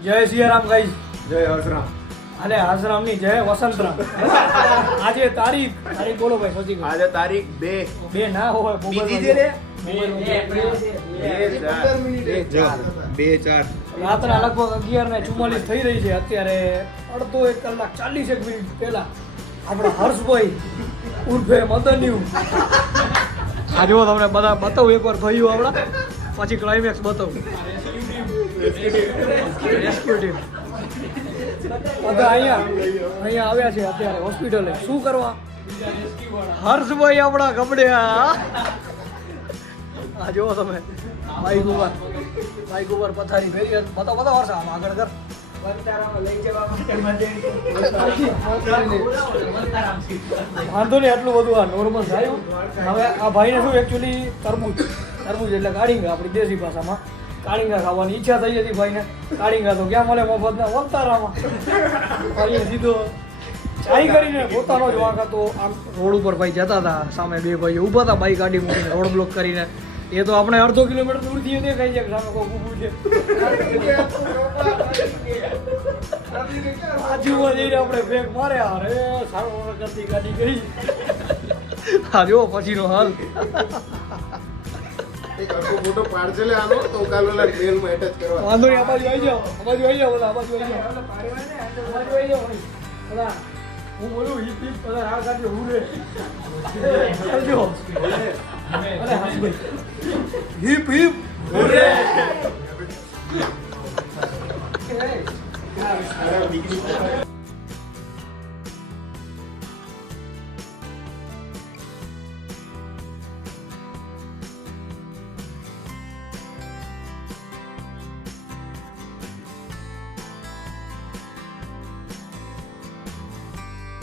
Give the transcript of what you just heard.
જય સિયારામ ગાઈસ. જય હર્ષરામ. અને હાજરામની જય વસંતરામ. આજે તારીખ બોલો ભાઈ સચી. આજે તારીખ 2 ના હોય બીજી છે ને 2-4 રાત્રે લગભગ 11:44 થઈ રહી છે. અત્યારે અડધો 1 કલાક 40 મિનિટ પહેલા આપણા હર્ષભાઈ ઉર્ફે મદન્યુ આ જો તમને બધા બતાવું એકવાર ભાઈઓ આપણા, પછી ક્લાઇમેક્સ બતાવું. રેસ્ક્યુ ટીમ બધા અહીંયા આવ્યા છે અત્યારે હોસ્પિટલે. શું કરવા? હર્ષભાઈ આપણા ગબડ્યા. આ જુઓ તમે બાઈક ઉપર પથારી ફેરી. બતાવો હર્ષ, આમ આગળ કર. વાંધો નહીં, આટલું બધું આ નોર્મલ થયું. હવે આ ભાઈને શું એકચ્યુઅલી તરબૂચ એટલે કાળીંગા, આપણી દેશી ભાષામાં કાળીંગા ખાવાની ઈચ્છા થઈ હતી ભાઈને. કાળીંગા તો ક્યાં મળે મફતના? વલતારામાં. અહીંયા સીધો ચાઈ કરીને પોતાનો જ વાંક હતો. આમ રોડ ઉપર ભાઈ જતા હતા, સામે બે ભાઈઓ ઊભા હતા બાઈક ગાડી મૂકીને રોડ બ્લોક કરીને. એ તો આપણે અડધો કિલોમીટર દૂરથી દેખાય છે કે સામે કોઈ ઊભું છે. બાજુમાં જઈને આપણે બ્રેક માર્યા. અરે સારો કરતી ગાડી ગઈ. હા જો પછીનો હાલ. મોટો પાર્સલ આનો તો કાલોલા મેલમાં એટેચ કરવા. વાંધો નહીં, આ બાજુ આવી જાઓ. આ બાજુ આવી જાઓ. આ બાજુ આવી જાઓ. બધા હું બોલું હિપ બધા આ ગાડી હું રે ચાલજો. અરે હસભાઈ હિપ હુરે.